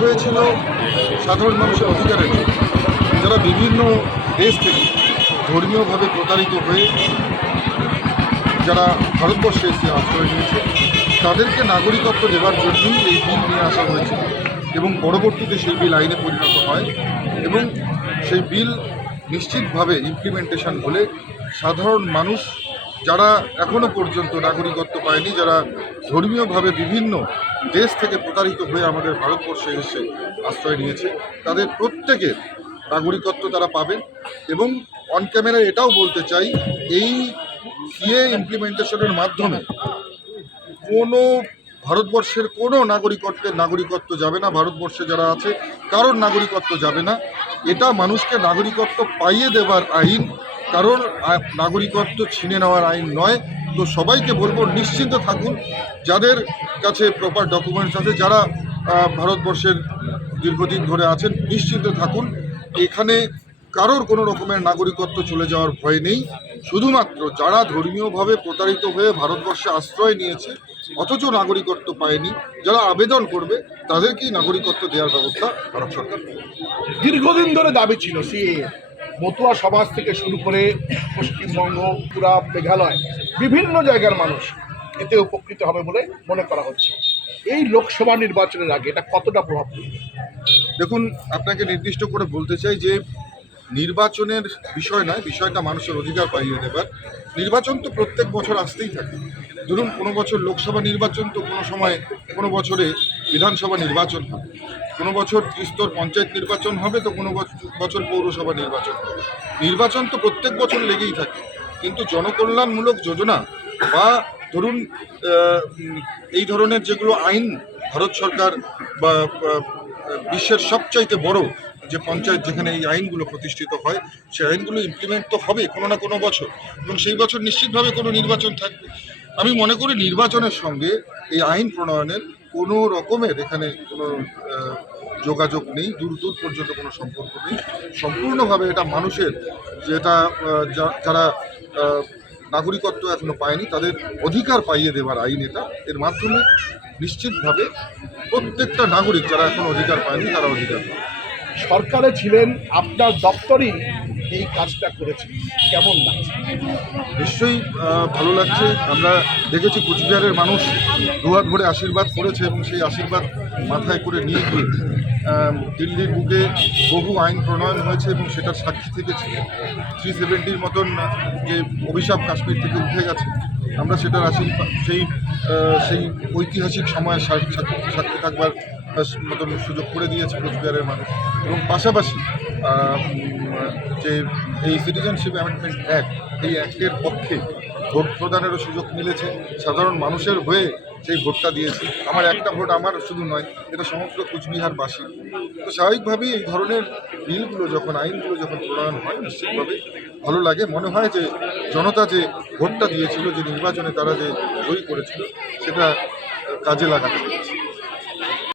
হয়েছিল সাধারণ মানুষের অধিকারের জন্য, যারা বিভিন্ন দেশ থেকে ধর্মীয়ভাবে প্রতারিত হয়ে যারা ভারতবর্ষে এসে আশ্রয় নিয়েছে তাদেরকে নাগরিকত্ব দেওয়ার জন্যই এই বিল নিয়ে আসা হয়েছে এবং পরবর্তীতে সেই বিল আইনে পরিণত হয় এবং সেই বিল নিশ্চিতভাবে ইমপ্লিমেন্টেশন হলে সাধারণ মানুষ যারা এখনও পর্যন্ত নাগরিকত্ব পায়নি, যারা ধর্মীয়ভাবে বিভিন্ন দেশ থেকে প্রতারিত হয়ে আমাদের ভারতবর্ষে এসে আশ্রয় নিয়েছে, তাদের প্রত্যেকের নাগরিকত্ব তারা পাবে। এবং অন ক্যামেরায় এটাও বলতে চাই, এই সিএ ইমপ্লিমেন্টেশনের মাধ্যমে কোনো ভারতবর্ষের কোনো নাগরিকত্ব যাবে না, ভারতবর্ষে যারা আছে কারোর নাগরিকত্ব যাবে না। এটা মানুষকে নাগরিকত্ব পাইয়ে দেওয়ার আইন, কারোর নাগরিকত্ব ছিনে নেওয়ার আইন নয়। তো সবাইকে বলবো নিশ্চিন্ত থাকুন, যাদের কাছে প্রপার ডকুমেন্টস আছে, যারা ভারতবর্ষের দীর্ঘদিন ধরে আছেন, নিশ্চিন্ত থাকুন। এখানে কারোর কোনো রকমের নাগরিকত্ব চলে যাওয়ার ভয় নেই। শুধুমাত্র যারা ধর্মীয়ভাবে প্রতারিত হয়ে ভারতবর্ষে আশ্রয় নিয়েছে অথচ নাগরিকত্ব পায়নি, যারা আবেদন করবে তাদেরকেই নাগরিকত্ব দেওয়ার ব্যবস্থা ভারত সরকার করবে। দীর্ঘদিন ধরে দাবি ছিল সিএ, মতুয়া সমাজ থেকে শুরু করে পশ্চিমবঙ্গ, পুরা মেঘালয়, বিভিন্ন জায়গার মানুষ এতে উপকৃত হবে বলে মনে করা হচ্ছে। এই লোকসভা নির্বাচনের আগে এটা কতটা প্রভাব পড়বে? দেখুন, আপনাকে নির্দিষ্ট করে বলতে চাই যে নির্বাচনের বিষয় নয়, বিষয়টা মানুষের অধিকার পাইয়ে দেবার। নির্বাচন তো প্রত্যেক বছর আসতেই থাকে। ধরুন, কোনো বছর লোকসভা নির্বাচন তো কোনো সময়, কোনো বছরে বিধানসভা নির্বাচন হবে, কোনো বছর ত্রিস্তর পঞ্চায়েত নির্বাচন হবে, তো কোনো বছর পৌরসভা নির্বাচন হবে। নির্বাচন তো প্রত্যেক বছর লেগেই থাকে, কিন্তু জনকল্যাণমূলক যোজনা বা ধরুন এই ধরনের যেগুলো আইন ভারত সরকার বা বিশ্বের সবচাইতে বড় যে পঞ্চায়েত যেখানে এই আইনগুলো প্রতিষ্ঠিত হয়, সেই আইনগুলো ইমপ্লিমেন্ট তো হবে কোনো না কোনো বছর, এবং সেই বছর নিশ্চিতভাবে কোনো নির্বাচন থাকবে। আমি মনে করি নির্বাচনের সঙ্গে এই আইন প্রণয়নের কোনো রকমের এখানে কোনো যোগাযোগ নেই, দূর দূর পর্যন্ত কোনো সম্পর্ক নেই। সম্পূর্ণভাবে এটা মানুষের, যেটা যারা নাগরিকত্ব এখনো পায়নি তাদের অধিকার পাইয়ে দেওয়ার আইন এটা। এর মাধ্যমে নিশ্চিতভাবে প্রত্যেকটা নাগরিক যারা এখন অধিকার পায়নি তারা অধিকার পাবে। সরকারে ছিলেন, আপনার দপ্তরই এই কাজটা করেছে, কেমন লাগছে? নিশ্চয়ই ভালো লাগছে। আমরা দেখেছি কুচবিহারের মানুষ দুহাত ভরে আশীর্বাদ করেছে এবং সেই আশীর্বাদ মাথায় করে নিয়ে গিয়ে দিল্লির বুকে বহু আইন প্রণয়ন হয়েছে এবং সেটার সাক্ষী থেকেছে। 370 মতন যে অভিশাপ কাশ্মীর থেকে উঠে গেছে, আমরা সেটার সেই ঐতিহাসিক সময়ের সাক্ষী থাকবার মতন সুযোগ করে দিয়েছে কুচবিহারের মানুষ। এবং পাশাপাশি যে এই সিটিজেনশিপ অ্যামেন্ডমেন্ট অ্যাক্ট, এই অ্যাক্টের পক্ষে ভোট প্রদানেরও সুযোগ মিলেছে। সাধারণ মানুষের হয়ে সেই ভোটটা দিয়েছি। আমার একটা ভোট আমার শুধু নয়, এটা সমগ্র কুচবিহারবাসী। তো স্বাভাবিকভাবেই এই ধরনের বিলগুলো যখন, আইনগুলো যখন প্রণয়ন হয়, নিশ্চিতভাবে ভালো লাগে। মনে হয় যে জনতা যে ভোটটা দিয়েছিল, যে নির্বাচনে তারা যে জয়ী করেছিল, সেটা কাজে লাগাতে।